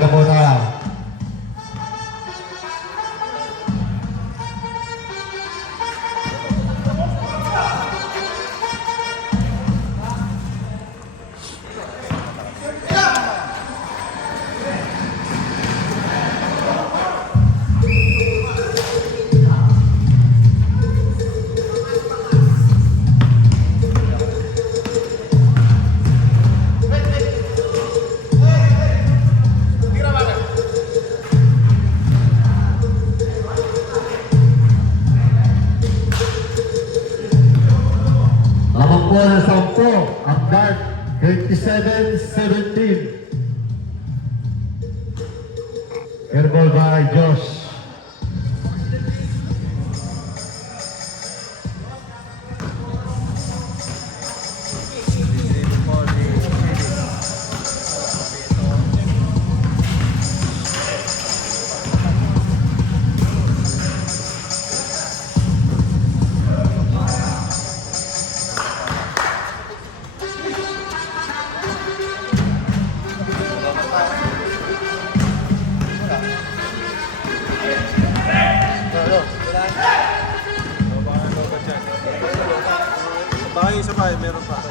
Karga po tayo. Lamang po ng 10, ang dart 27-17. Airball by Josh. Baka yung isa pa, meron pa.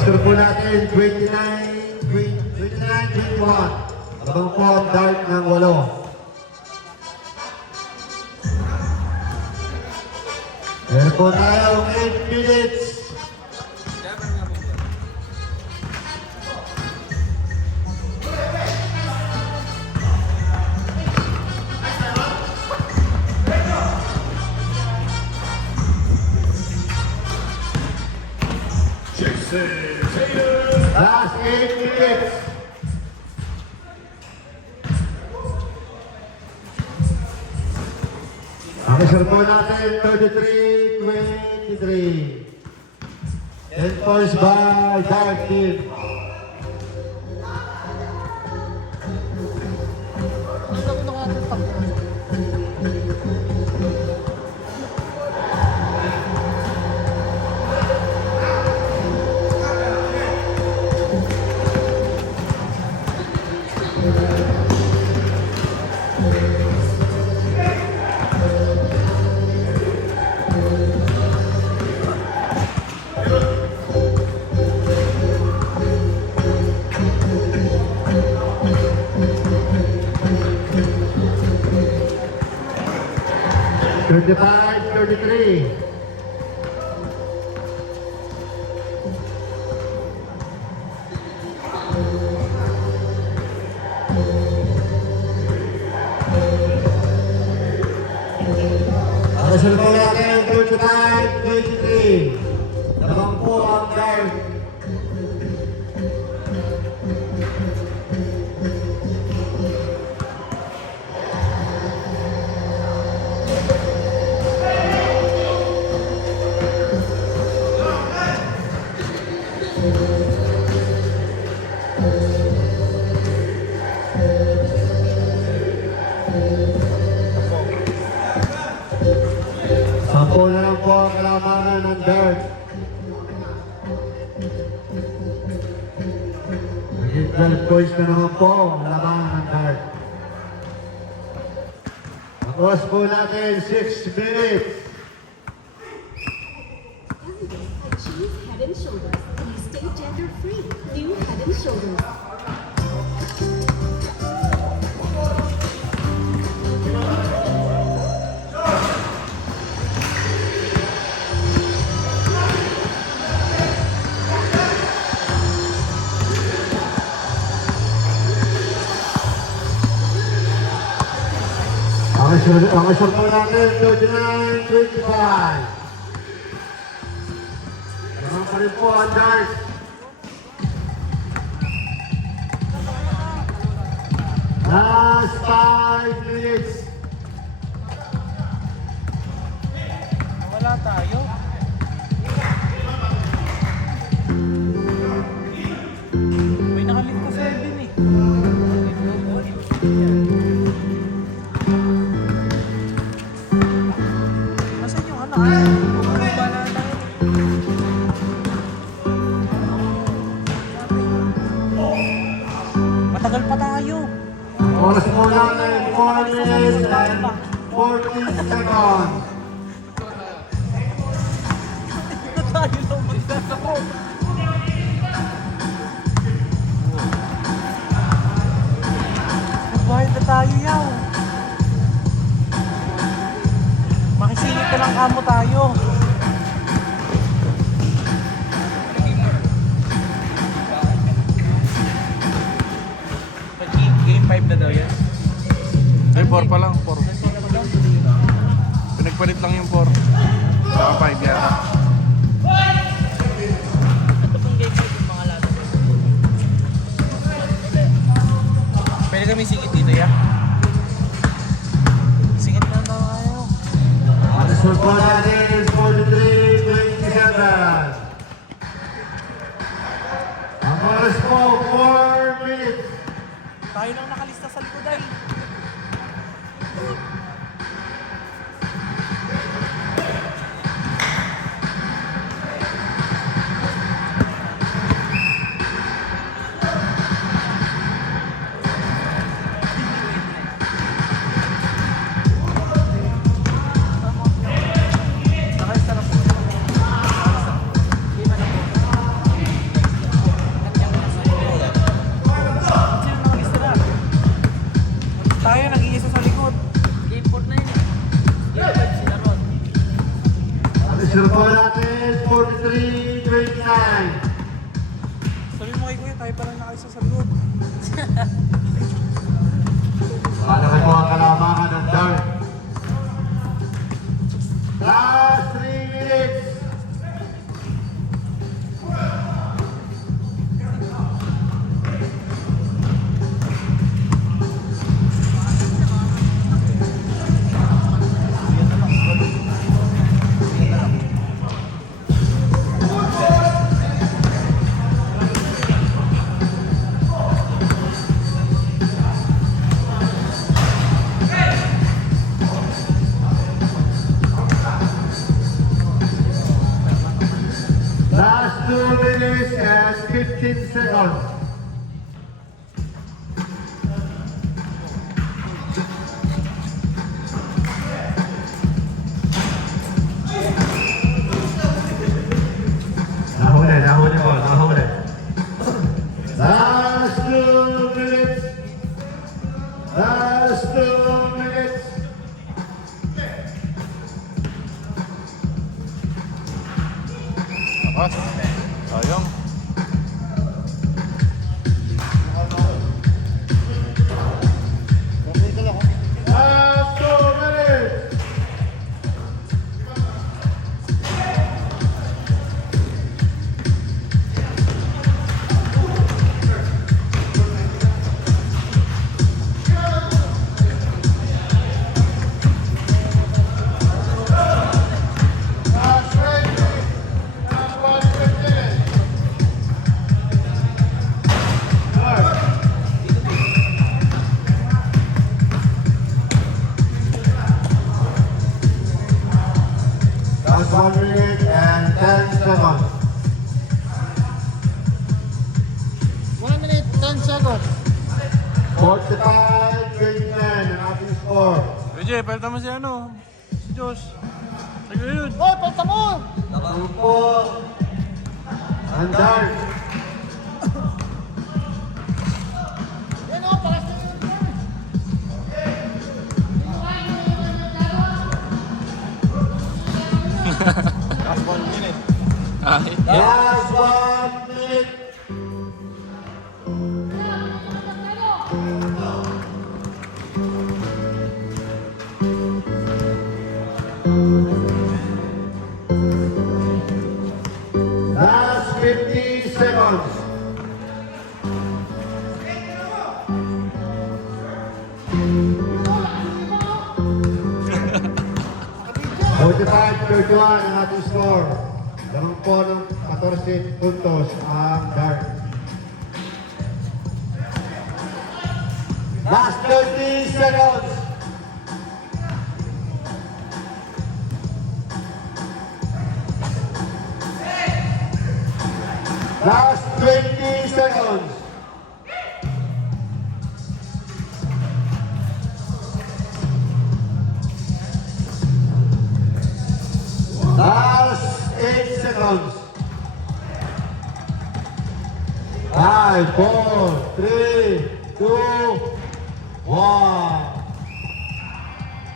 Score po natin 29-21. Abang po ang dart ng 8. Meron po tayo 8 minutes. Last 8 minutes. Ang score po natin 33-23. 10 points by Dark Team. Thirty-five, 33. Ang resulta natin 35-23. Lamang po ang guard. Sampo na lang po ang kalamangan ng dart. Maging 12 points na naman po ang kalamangan ng dart. Ang oras po natin 6 minutes. Choose Head and Shoulders. Please stay gender free. New Head and Shoulders. Ang Ang isang po natin, 39-25. Naman pa rin po ang dart. Last 5 minutes. Wala tayo. May nakalit ko 7 eh. Nasaan yung ano? Bumaba na tayo. Matagal pa tayo. Oras po natin, 4 minutes and 40 seconds. Tayo lang magdasa ko. Magbayad na tayo yaw. Makisingit na lang kamo tayo. Game 5 na daw yan. Ay, 4 pa lang, 4. Pinagpalit lang yung 4. Saka 5 yata. Ito pong game 5 yung mga laro. Pwede kami singit dito ya? Singit na daw tayo. Ang isang po natin is 43-27. Ang oras po, 4 minutes. Tayo lang nakalista sa likod ay. Nakalista na po. Lima na po. Sino nakalista na? Tayo nag-iisa sa likod. Game 4 na yun eh. Game 5 sila ron. Ang isang po natin, 43-29. Sabi mo kay Kuya, tayo pa lang nakaisa sa likod. Malaki po ang kalamangan ng dart. Last 3 minutes. Last 2 minutes and 15 seconds. Nahuli po, nahuli. Last 2 minutes. Last 2 minutes. Takas. Sayang. Last 2 minutes. Last 1 minute and 10 seconds. 1 minute, 10 seconds. 45-29 ang ating score. PJ, palita mo si ano? Si Josh. Sige yun. Oh, palta mo! Ang po ang dart. Yan o, paras na yun. Last 1 minute. Ay. Last 1 minute. Last 50 seconds. Forty-five, 31 ang ating score. Lamang po ng 14 puntos ang dart. Last 30 seconds. Last 20 seconds. Last 8 seconds. 5, 4, 3, 2, 1.